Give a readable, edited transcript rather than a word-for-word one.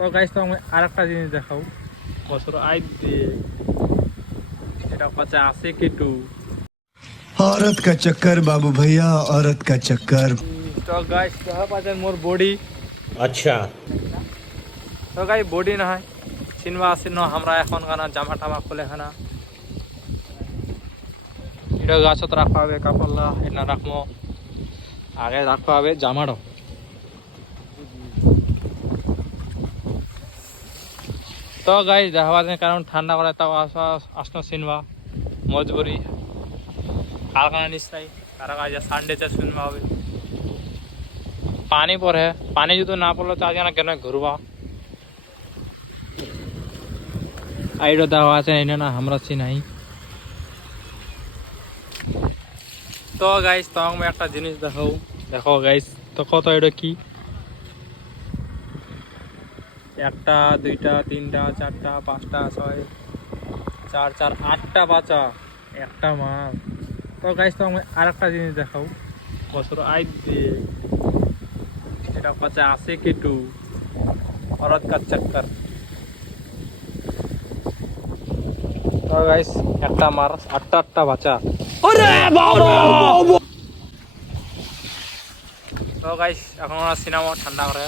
তো গাইস তো আমি আরেকটা জিনিস দেখাও বছর আই দিয়ে এটা পাচ্ছে আছে কিটু औरत का चक्कर बाबू भैया औरत का चक्कर। তো গাইস দেখা পাচ্ছেন মোর বডি अच्छा তো গাই বডি না হয় চিনবা আসিন আমরা এখন গানা জামা টামা খুলে খানা এটা গাছত রাখা হবে কাপড়লা এটা রাখবো আগে রাখা হবে জামাটো তো গাই দেখা পাচ্ছেন কারণ ঠান্ডা করে তাও আসনো চিনবা মজবুরি কারখানা নিস নাই কারণ আজ সানডে চা শুনবা হবে পানি পড়ে পানি যদি না পড়লে তো আজ না কেন ঘুরবা আইডো দেওয়া আছে এই না আমরা চিনাই তো গাইস তো আমি একটা জিনিস দেখাও দেখো গাইস তো কত এটা কি একটা দুইটা তিনটা চারটা পাঁচটা ছয় চার চার আটটা বাচ্চা একটা মাছ তো গাইস তো আমি আরেকটা জিনিস দেখাও বছর আই দিয়ে এটা পাচ্ছে আছে কিটু औरत का चक्कर তো গাইস একটা মার আটটা আটটা বাচ্চা তো গাইস এখন আমরা সিনেমা ঠান্ডা করে